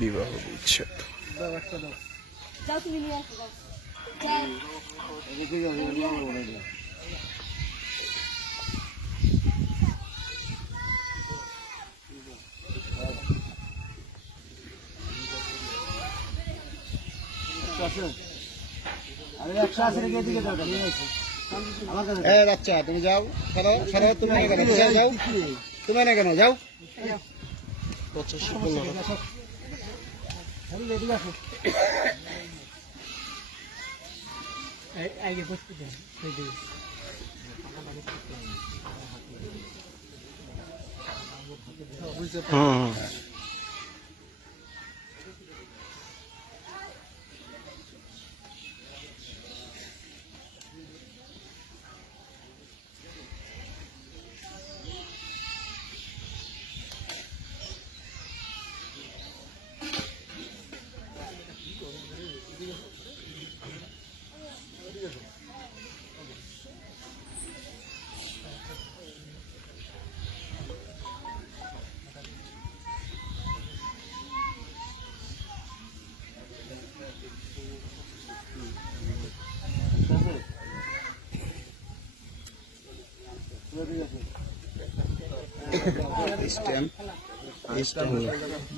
বিবাহ বিচ্ছেদ বাচ্চা তুমি যাও তুমি যাও তুমি না কেন যাও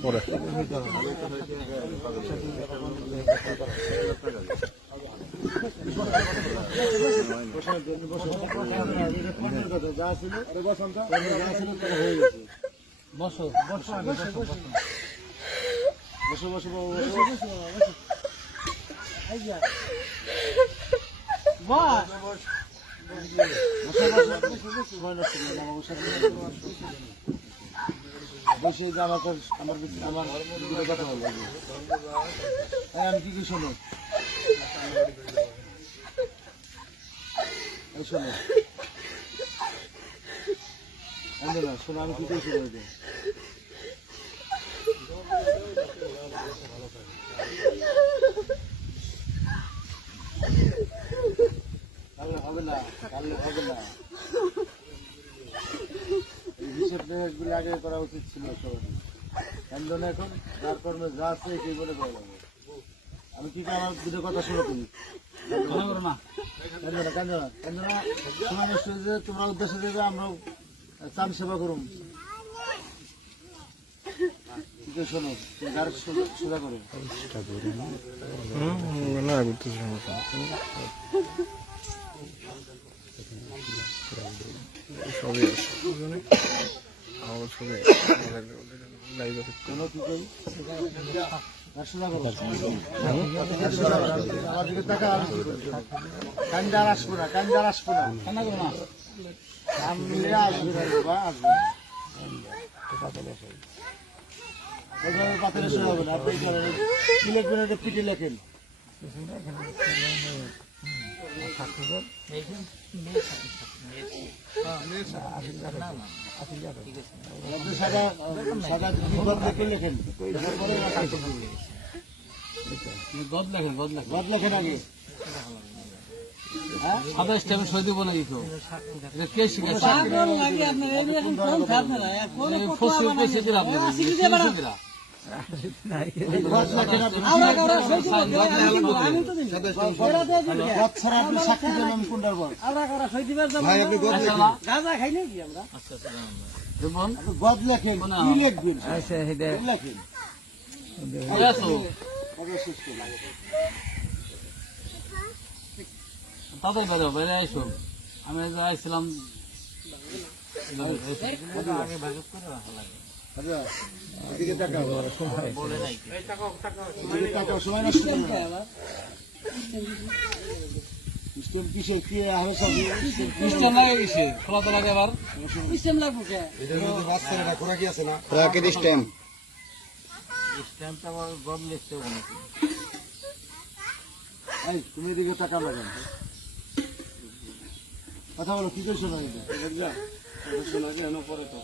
পরে বসো বসো বসো বসো বসে আমার কথা বলবো আমি কি শোনো শোনো শোনো আমি কি করে শুরু হইবে হবে না হবে না হিসেব গুলি আগে করা উচিত ছিল সবাই এখন যার কর্মে যা আছে এটাই বলে করা লাগবে আমি কি আমার দুটো কথা শুনো তুমি তোমরা উদ্দেশ্যে দেবে আমরাও চান সেবা করুন শোনো গাড়ি সোজা করো সবই কান্দার আসবো না কান্দার আসবো না কান্না করো না পাথরে শোনা হবে না আপনি কি লিখবেন এটা পিঠে লেখেন সাদা সাদা লেখেন গদ লেখেন গদ লেখেন আগে সাদা স্টেম সই দিব না দিত কে শিখেছে গদ লেখেন কি লিখবেন তাদের বেরো বেড়ে আইসো আমি আইছিলাম আগে ভাগ করে রাখা লাগে তুমি এদিকে টাকা লাগান কথা বলো কি করছো না পরে তো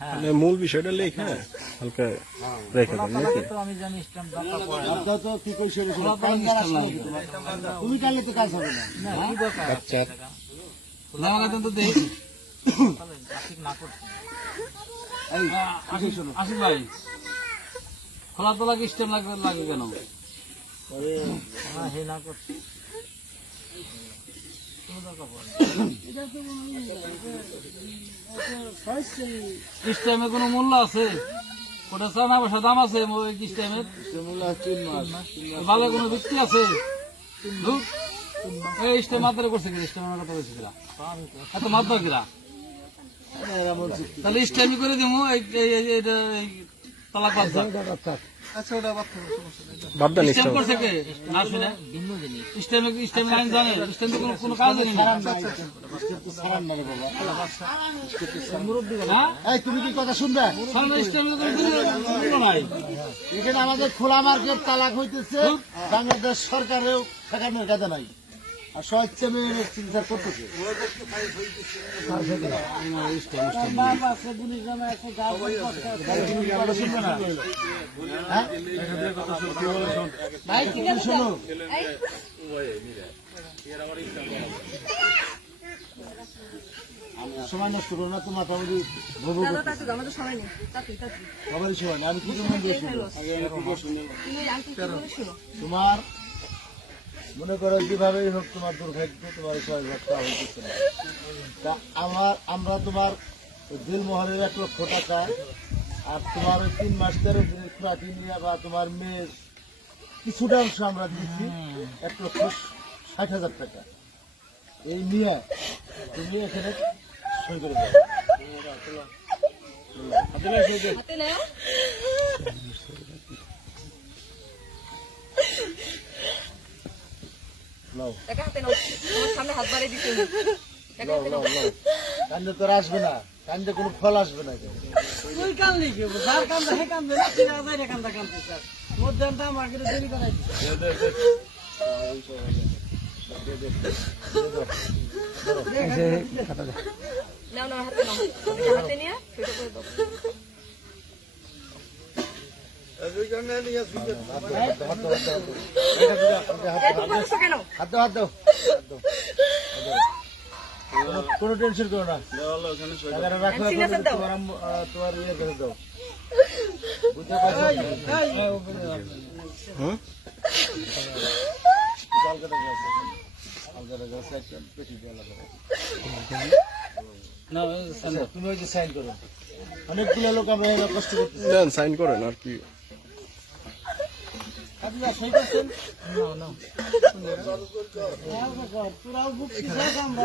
মানে মূল বিষয়টা লেখা হালকা রেখে দেন নাকি? আমি জানি স্ট্যাম্প দরকার পড়ে না। আপনার তো কি কইছে তুমি কালে তো কাজ হবে না। না, কি দরকার? আচ্ছা খোলা লাগাতেন তো দেই। ট্রাফিক না করতে। এই শোনো আসিফ ভাই, খোলা তো লাগে স্ট্যাম্প লাগে কেন? আরে না, হে না করতে। স্ট্যাম্পে কোনো মূল্য আছে? ওটা চানা পয়সা দাম আছে স্ট্যাম্পের? মূল্য 3 মাস। ভালো কোনো ভিত্তি আছে? ধুর, এই স্ট্যাম্প মাত্রা করছে কিনা? স্ট্যাম্পের কথা বলছে কিনা? এত মাত্রা কিনা? এরা বলছে তাহলে স্ট্যাম্পই করে দিব এটা তালাক বাচ্চা। বাদ দেন স্ট্যাম্প করছে কে? না শুনে স্ট্যাম্প আইন জানে? স্ট্যাম্প কোনো কাজ জানি না। সারান না রে বাবা। হ্যাঁ? এই তুমি কি কথা শুনবে? স্ট্যাম্প নাই। এখানে আমাদের খোলা মার্কেট তালাক হইতেছে, বাংলাদেশ সরকারেও ঠেকানোর কাজে নাই, আর স্বেচ্ছা মেয়ে চিকিৎসা করতেছে। তুমি কি কথা শুনবে না? হ্যাঁ? তুমি শোনো, সময় নষ্ট করো না, তোমার family ভোগ আমাদের সময় নেই সবারই সময় না। আমি কি মন দিয়ে শুনবো? তুমি জানতে শোনো তোমার মনে করো যেভাবেই হোক তোমার দুর্ভাগ্য, তোমার ছয় ঘন্টা হইতেছে না। তা আমরা তোমার দিলমোহরের 1 লক্ষ টাকা আর তোমার ওই 3 মাস 13 দিনের খুঁড়াটি নিয়ে বা তোমার মেয়ের কিছুটা অংশ আমরা দিচ্ছি 1,60,000 টাকা। এই নিয়ে তুমি এখানে সই করে দাও। হাতে নাও, সই দে। হাতে নাও নাও, টাকা হাতে নাও তোমার সামনে হাত বাড়িয়ে দিতে টাকা হাতে নাও কান্দে তোর আসবে না, কান্দে কোনো ফল আসবে না। তুই কান্দলি কি? যার কান্দা হে কান্দবে না, তুই আজাই রে কান্দা কান্দতে চাস। মধ্যে আনতে আমাকে দেরি করাই দিস। নাও নাও হাতে নাও টাকা হাতে নিয়ে সেটা করে দাও কেন হাত দাও। কোনো টেনশন করো না, টাকাটা রাখো, এখন তোমার ইয়ে করে দাও। বুঝতে পারছো? কালকাটা গেছে একটা পেটি দেওয়া লাগবে। না, আচ্ছা, তুমি ওই যে সাইন করো। অনেকগুলো লোক আমরা এরা কষ্ট করতেছি। দেন সাইন করেন আর কি। আপনি সই করছেন? না, না। তোরাও বুঝছিস, আমরা